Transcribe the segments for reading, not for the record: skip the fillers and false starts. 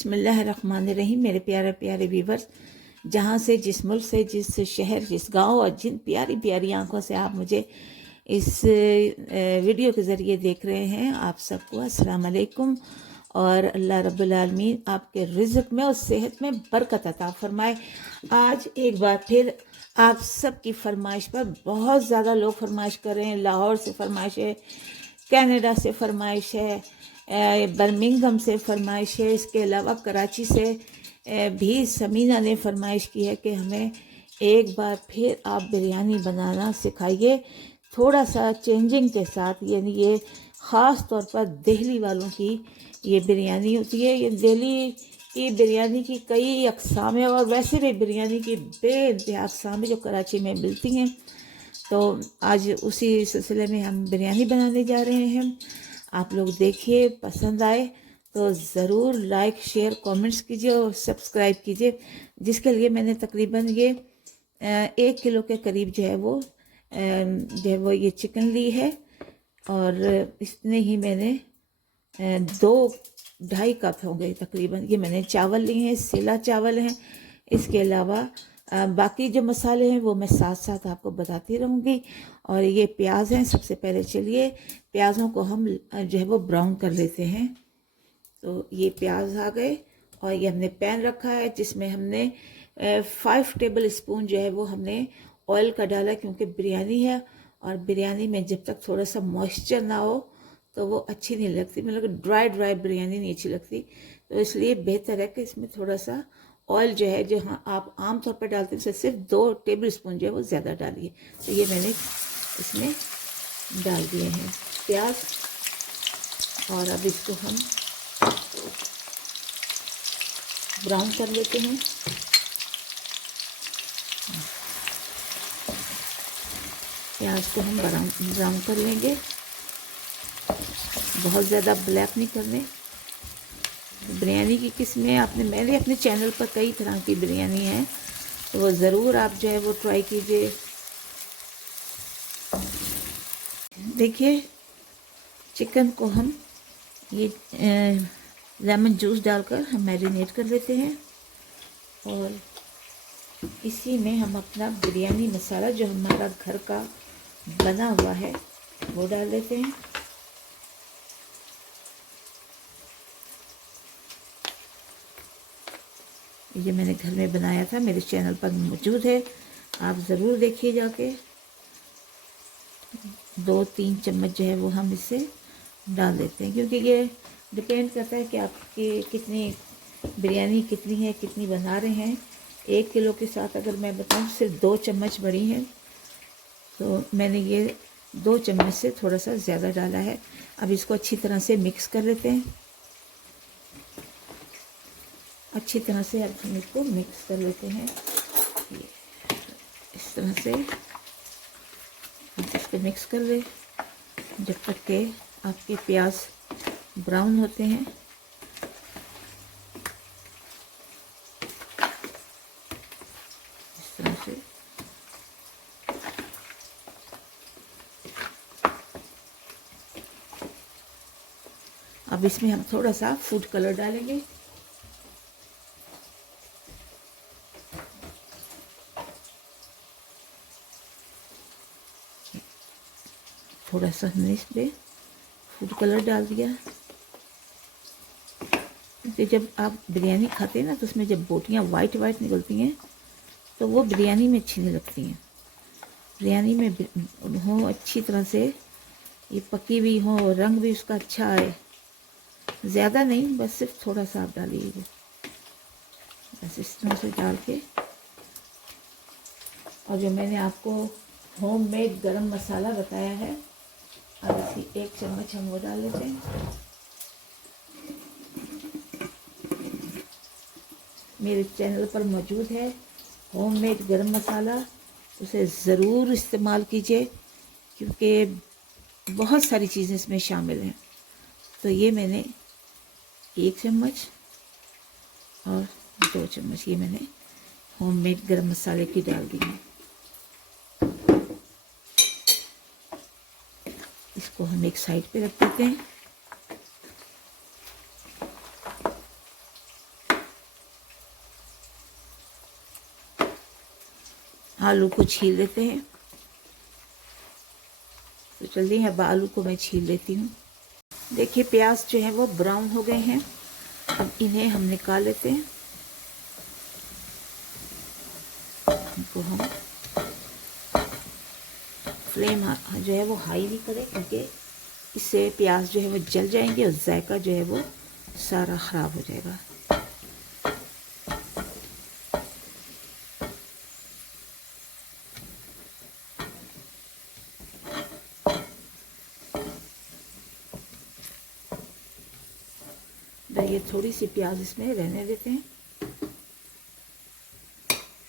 बिस्मिल्लाहिर्रहमानिर्रहीम। मेरे प्यारे प्यारे व्यूवर्स, जहाँ से, जिस मुल्क से, जिस शहर, जिस गांव और जिन प्यारी प्यारी आंखों से आप मुझे इस वीडियो के ज़रिए देख रहे हैं, आप सबको अस्सलाम वालेकुम। और अल्लाह रब्बुल आलमीन आपके रिज़्क़ में और सेहत में बरकत अता फरमाए। आज एक बार फिर आप सब की फरमाइश पर बहुत ज़्यादा लोग फरमाइश कर रहे हैं। लाहौर से फरमाइश है, कनाडा से फरमाइश है, बर्मिंघम से फरमाइश है, इसके अलावा कराची से भी समीना ने फरमाइश की है कि हमें एक बार फिर आप बिरयानी बनाना सिखाइए, थोड़ा सा चेंजिंग के साथ। यानी ये ख़ास तौर पर दिल्ली वालों की ये बिरयानी होती है। ये दिल्ली की बिरयानी की कई अक़साम है और वैसे भी बिरयानी की बेइंतहा अक़साम है जो कराची में मिलती हैं। तो आज उसी सिलसिले में हम बिरयानी बनाने जा रहे हैं। आप लोग देखिए, पसंद आए तो ज़रूर लाइक शेयर कमेंट्स कीजिए और सब्सक्राइब कीजिए। जिसके लिए मैंने तकरीबन ये 1 किलो के करीब जो है वो ये चिकन ली है। और इतने ही मैंने 2-2.5 कप हो गए तकरीबन। ये मैंने चावल लिए हैं, सेला चावल हैं। इसके अलावा बाकी जो मसाले हैं वो मैं साथ साथ आपको बताती रहूँगी। और ये प्याज हैं। सबसे पहले चलिए प्याज़ों को हम जो है वो ब्राउन कर लेते हैं। तो ये प्याज आ गए और ये हमने पैन रखा है जिसमें हमने 5 टेबल स्पून जो है वो हमने ऑयल का डाला, क्योंकि बिरयानी है और बिरयानी में जब तक थोड़ा सा मॉइस्चर ना हो तो वो अच्छी नहीं लगती। मतलब ड्राई ड्राई बिरयानी नहीं अच्छी लगती। तो इसलिए बेहतर है कि इसमें थोड़ा सा ऑयल जो है, जो हाँ आप आम तौर पर डालते हैं, सिर्फ 2 टेबल स्पून जो है वो ज़्यादा डालिए। तो ये मैंने इसमें डाल दिए हैं प्याज। और अब इसको हम ब्राउन कर लेते हैं। प्याज को हम ब्राउन कर लेंगे, बहुत ज़्यादा ब्लैक नहीं करने। बिरयानी की किस्में मैंने अपने चैनल पर कई तरह की बिरयानी है, तो वो ज़रूर आप जो है वो ट्राई कीजिए। देखिए, चिकन को हम ये लेमन जूस डालकर हम मैरिनेट कर लेते हैं। और इसी में हम अपना बिरयानी मसाला जो हमारा घर का बना हुआ है वो डाल लेते हैं। ये मैंने घर में बनाया था, मेरे चैनल पर मौजूद है, आप ज़रूर देखिए जाके। 2-3 चम्मच जो है वो हम इससे डाल देते हैं, क्योंकि ये डिपेंड करता है कि आपकी कितनी बिरयानी कितनी है, कितनी बना रहे हैं। 1 किलो के साथ अगर मैं बताऊँ सिर्फ 2 चम्मच बड़ी हैं, तो मैंने ये 2 चम्मच से थोड़ा सा ज़्यादा डाला है। अब इसको अच्छी तरह से मिक्स कर लेते हैं। अच्छी तरह से अब हम इसको मिक्स कर लेते हैं। इस तरह से इसको मिक्स कर ले जब तक के आपके प्याज ब्राउन होते हैं। इस तरह से अब इसमें हम थोड़ा सा फूड कलर डालेंगे। थोड़ा सा हमने इसमें फूड कलर डाल दिया। तो जब आप बिरयानी खाते हैं ना, तो उसमें जब बोटियाँ वाइट वाइट निकलती हैं तो वो बिरयानी में अच्छी नहीं लगती हैं। बिरयानी में हो अच्छी तरह से ये पकी हुई हो, रंग भी उसका अच्छा आए। ज़्यादा नहीं, बस सिर्फ थोड़ा सा आप डालिएगा, बस इस तरह से डाल के। और जो मैंने आपको होममेड गरम मसाला बताया है, अब इसी 1 चम्मच हम वो डाल लेते हैं। मेरे चैनल पर मौजूद है होममेड गरम मसाला, उसे ज़रूर इस्तेमाल कीजिए, क्योंकि बहुत सारी चीज़ें इसमें शामिल हैं। तो ये मैंने 1 चम्मच और 2 चम्मच ये मैंने होममेड गरम मसाले की डाल दी है। इसको हम एक साइड पे रख देते हैं। आलू को छील लेते हैं। तो जल्दी अब आलू को मैं छील लेती हूँ। देखिए प्याज जो है वो ब्राउन हो गए हैं। अब इन्हें हम निकाल लेते हैं। इनको हम फ्लेम जो है वो हाई नहीं करें, क्योंकि इससे प्याज जो है वो जल जाएंगे और जायका जो है वो सारा ख़राब हो जाएगा। तो ये थोड़ी सी प्याज इसमें रहने देते हैं।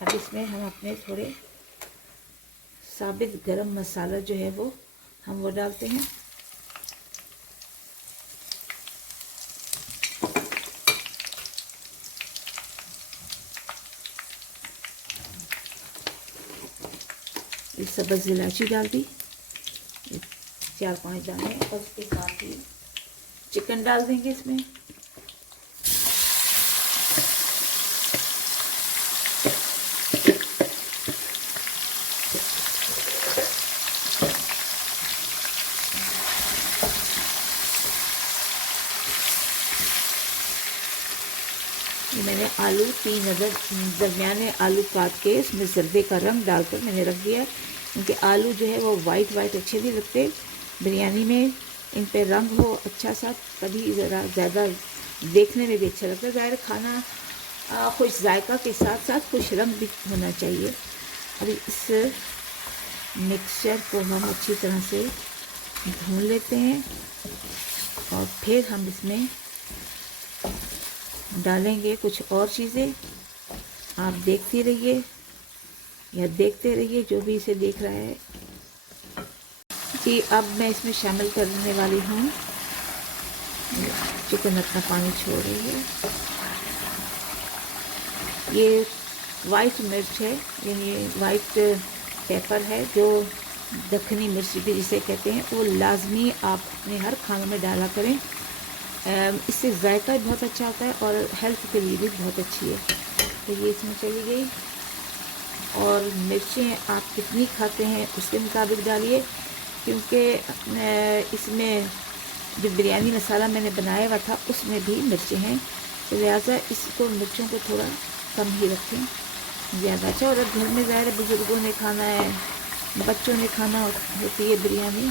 अब इसमें हम अपने थोड़े साबित गरम मसाला जो है वो हम वो डालते हैं। ये सब्ज़ इलायची डाल दी, 4-5 दाने, और उसके साथ ही चिकन डाल देंगे इसमें। ये मैंने आलू 3 दरमियाने आलू काट के इसमें जर्दे का रंग डालकर मैंने रख दिया, क्योंकि आलू जो है वो वाइट अच्छे नहीं लगते बिरयानी में। इन पे रंग हो अच्छा सा, तभी ज़रा ज़्यादा देखने में भी अच्छा लगता है। ज़ाहिर खाना खुश जायका के साथ साथ खुश रंग भी होना चाहिए। अभी इस मिक्सचर को हम अच्छी तरह से भून लेते हैं और फिर हम इसमें डालेंगे कुछ और चीज़ें। आप देखते रहिए या देखते रहिए जो भी इसे देख रहा है जी। अब मैं इसमें शामिल करने वाली हूँ, चिकन अपना पानी छोड़ रही है। ये वाइट मिर्च है, यानी वाइट पेपर है, जो दखनी मिर्च भी जिसे कहते हैं, वो लाजमी आप अपने हर खानों में डाला करें। इससे जायका बहुत अच्छा होता है और हेल्थ के लिए भी बहुत अच्छी है। तो ये इसमें चली गई। और मिर्चें आप कितनी खाते हैं उसके मुताबिक डालिए, क्योंकि इसमें जो बिरयानी मसाला मैंने बनाया हुआ था उसमें भी मिर्चें हैं, तो लिहाजा इसको मिर्चों को थोड़ा कम ही रखें, ज़्यादा अच्छा। और घर में ज़ाहिर बुज़ुर्गों ने खाना है, बच्चों ने खाना होती है बिरयानी,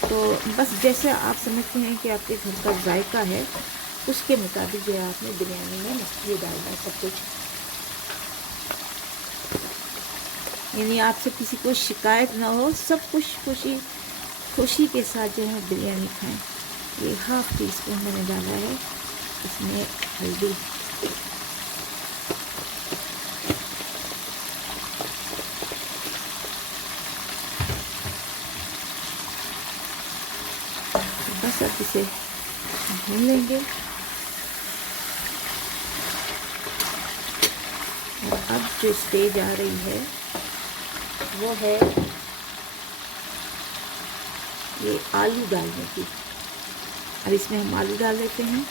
तो बस जैसे आप समझते हैं कि आपके घर का जायका है उसके मुताबिक जो है आपने बिरयानी में मसाले डालना है सब कुछ। यानी आपसे किसी को शिकायत ना हो, सब कुछ खुशी के साथ जो है बिरयानी खाएं। ये 1/2 टीस्पून मैंने डाला है इसमें हल्दी। बस अब इसे भून लेंगे। और अब जो स्टेज आ रही है वो है ये आलू डालने की। अब इसमें हम आलू डाल देते हैं।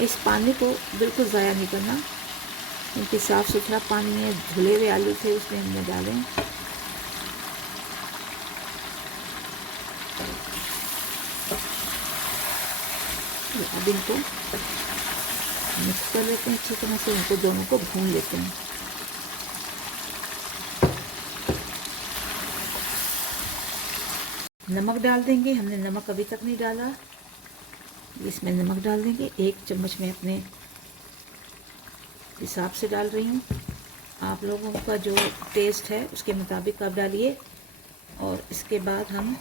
इस पानी को बिल्कुल ज़ाया नहीं करना, क्योंकि साफ़ सुथरा पानी है, धुले हुए आलू थे उसमें हमने डालें। अब इनको मिक्स कर लेते हैं अच्छी तरह से, इनको दोनों को भून लेते हैं। नमक डाल देंगे, हमने नमक अभी तक नहीं डाला, इसमें नमक डाल देंगे। 1 चम्मच मैं अपने हिसाब से डाल रही हूँ, आप लोगों का जो टेस्ट है उसके मुताबिक आप डालिए। और इसके बाद हम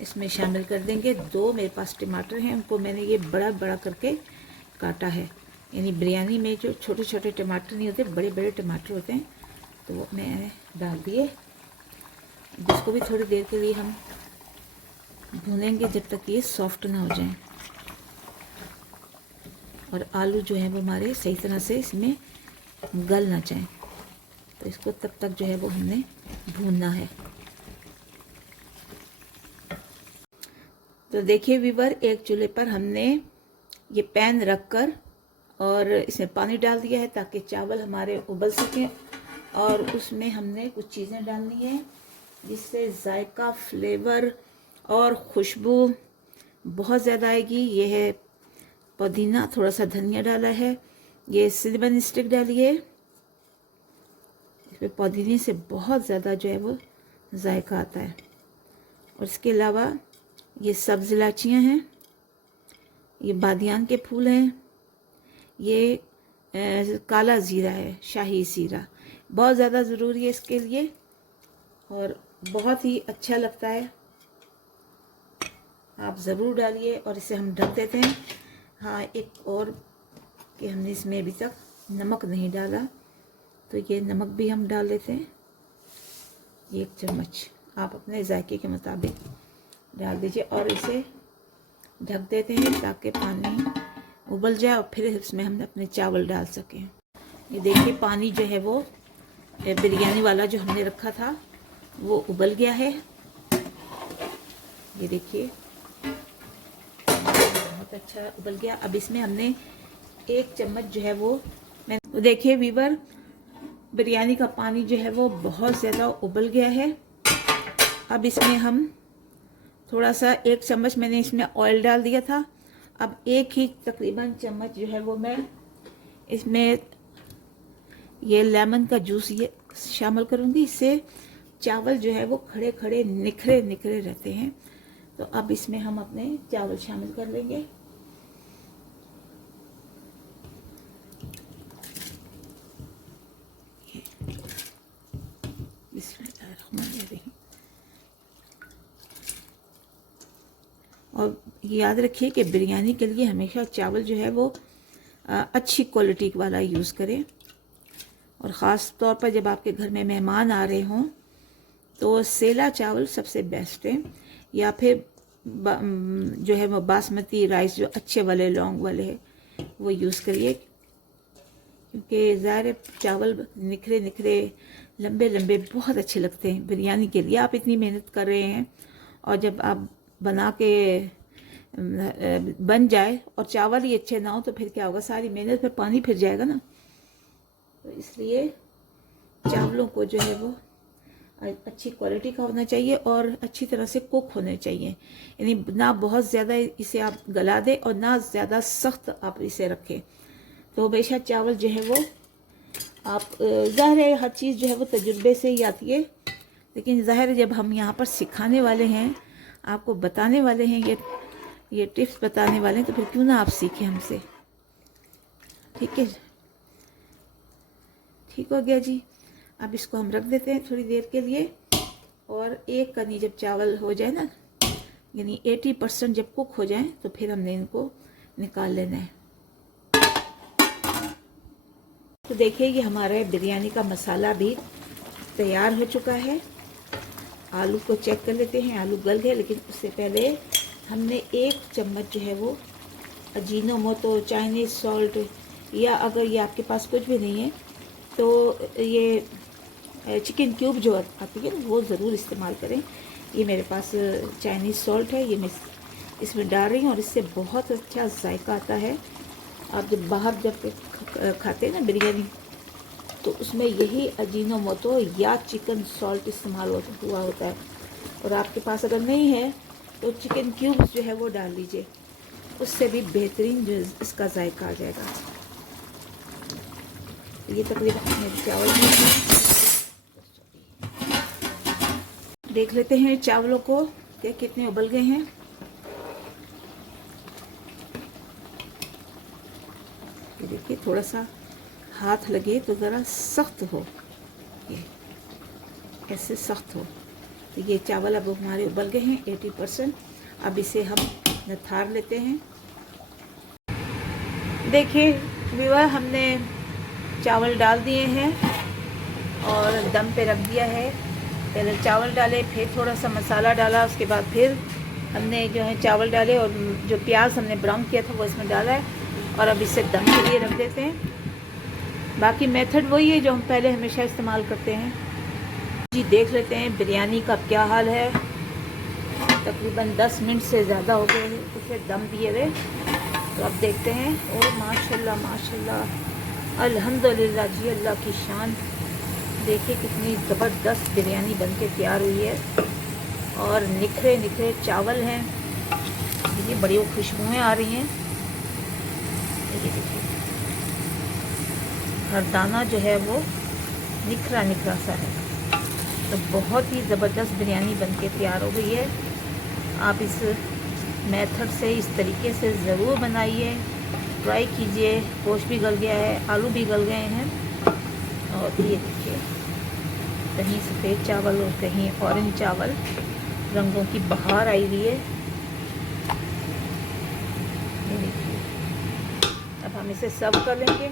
इसमें शामिल कर देंगे 2 मेरे पास टमाटर हैं, उनको मैंने ये बड़ा करके काटा है। यानी बिरयानी में जो छोटे छोटे टमाटर नहीं होते, बड़े बड़े टमाटर होते हैं, तो वो मैंने डाल दिए। जिसको भी थोड़ी देर के लिए हम भूनेंगे जब तक ये सॉफ्ट ना हो जाए और आलू जो है वो हमारे सही तरह से इसमें गल ना जाए, तो इसको तब तक जो है वो हमने भूनना है। तो देखिए व्यूअर, एक चूल्हे पर हमने ये पैन रखकर और इसमें पानी डाल दिया है ताकि चावल हमारे उबल सकें और उसमें हमने कुछ चीज़ें डालनी है जिससे जायका, फ्लेवर और खुशबू बहुत ज़्यादा आएगी। ये है पुदीना, थोड़ा सा धनिया डाला है, ये सिनेमन स्टिक डालिए। इसमें पुदीने से बहुत ज़्यादा जो है वो जायका आता है। और इसके अलावा ये सब्ज़ इलायचियाँ हैं, ये बादियान के फूल हैं, ये काला ज़ीरा है, शाही ज़ीरा, बहुत ज़्यादा ज़रूरी है इसके लिए और बहुत ही अच्छा लगता है। आप ज़रूर डालिए। और इसे हम ढक देते हैं। हाँ, एक और कि हमने इसमें अभी तक नमक नहीं डाला, तो ये नमक भी हम डाल लेते हैं, 1 चम्मच। आप अपने जायके के मुताबिक डाल दीजिए और इसे ढक देते हैं ताकि पानी उबल जाए और फिर इसमें हम अपने चावल डाल सकें। ये देखिए पानी जो है वो बिरयानी वाला जो हमने रखा था वो उबल गया है। ये देखिए बहुत अच्छा उबल गया। अब इसमें हमने 1 चम्मच जो है वो देखिए वीवर, बिरयानी का पानी जो है वो बहुत ज़्यादा उबल गया है। अब इसमें हम थोड़ा सा 1 चम्मच मैंने इसमें ऑयल डाल दिया था। अब 1 ही तकरीबन चम्मच जो है वो मैं इसमें ये लेमन का जूस ये शामिल करूँगी। इससे चावल जो है वो खड़े खड़े निखरे निखरे रहते हैं। तो अब इसमें हम अपने चावल शामिल कर लेंगे। और याद रखिए कि बिरयानी के लिए हमेशा चावल जो है वो अच्छी क्वालिटी वाला यूज़ करें। और ख़ास तौर पर जब आपके घर में मेहमान आ रहे हों तो सेला चावल सबसे बेस्ट है, या फिर जो है वो बासमती राइस जो अच्छे वाले लौंग वाले है वो यूज़ करिए, क्योंकि ज़ाहिर चावल निखरे निखरे लंबे लंबे बहुत अच्छे लगते हैं बिरयानी के लिए। आप इतनी मेहनत कर रहे हैं और जब आप बना के बन जाए और चावल ही अच्छे ना हो तो फिर क्या होगा, सारी मेहनत पर पानी फिर जाएगा ना। तो इसलिए चावलों को जो है वो अच्छी क्वालिटी का होना चाहिए और अच्छी तरह से कुक होने चाहिए, यानी ना बहुत ज़्यादा इसे आप गला दें और ना ज़्यादा सख्त आप इसे रखें। तो हमेशा चावल जो है वो आप ज़ाहिर है हर चीज़ जो है वो तजुर्बे से ही आती है, लेकिन ज़ाहिर है जब हम यहाँ पर सिखाने वाले हैं, आपको बताने वाले हैं, ये टिप्स बताने वाले हैं, तो फिर क्यों ना आप सीखें हमसे। ठीक है, ठीक हो गया जी। अब इसको हम रख देते हैं थोड़ी देर के लिए। और एक कनी जब चावल हो जाए ना, यानी 80% जब कुक हो जाए तो फिर हमने इनको निकाल लेना है। तो देखिए ये हमारे बिरयानी का मसाला भी तैयार हो चुका है। आलू को चेक कर लेते हैं, आलू गल गए, लेकिन उससे पहले हमने 1 चम्मच जो है वो अजीनोमोटो, चाइनीज़ सॉल्ट, या अगर ये आपके पास कुछ भी नहीं है तो ये चिकन क्यूब जो आती है वो ज़रूर इस्तेमाल करें। ये मेरे पास चाइनीज़ सॉल्ट है, ये मैं इसमें डाल रही हूँ और इससे बहुत अच्छा जायका आता है। आप जब बाहर खाते हैं ना बिरयानी, तो उसमें यही अजीनोमोटो या चिकन सॉल्ट इस्तेमाल हुआ होता है। और आपके पास अगर नहीं है तो चिकन क्यूब्स जो है वो डाल लीजिए, उससे भी बेहतरीन जो इसका जायका आ जाएगा। ये तकरीबन मेरे चावल देख लेते हैं चावलों को कि कितने उबल गए हैं। ये देखिए थोड़ा सा हाथ लगे तो ज़रा सख्त हो, ये ऐसे सख्त हो। तो ये चावल अब हमारे उबल गए हैं 80%। अब इसे हम निथार लेते हैं। देखिए विवाह हमने चावल डाल दिए हैं और दम पे रख दिया है। पहले चावल डाले, फिर थोड़ा सा मसाला डाला, उसके बाद फिर हमने जो है चावल डाले और जो प्याज हमने ब्राउन किया था वो इसमें डाला है। और अब इसे दम के लिए रख देते हैं। बाकी मेथड वही है जो हम पहले हमेशा इस्तेमाल करते हैं जी। देख लेते हैं बिरयानी का क्या हाल है। तकरीबन 10 मिनट से ज़्यादा हो गए हैं उसे दम दिए हुए। तो अब देखते हैं। और माशाल्लाह माशाल्लाह, अल्हम्दुलिल्लाह जी, अल्लाह की शान। देखिए कितनी ज़बरदस्त बिरयानी बनके तैयार हुई है और निखरे निखरे चावल हैं। देखिए बड़ी वो खुशबुएँ आ रही हैं। देखिए हर दाना जो है वो निखरा निखरा सा है। तो बहुत ही ज़बरदस्त बिरयानी बनके तैयार हो गई है। आप इस मेथड से, इस तरीके से ज़रूर बनाइए, ट्राई कीजिए। गोश्त भी गल गया है, आलू भी गल गए हैं। और ये देखिए कहीं सफ़ेद चावल और कहीं ऑरेंज चावल, रंगों की बहार आई हुई है। ये देखिए अब हम इसे सर्व कर लेंगे।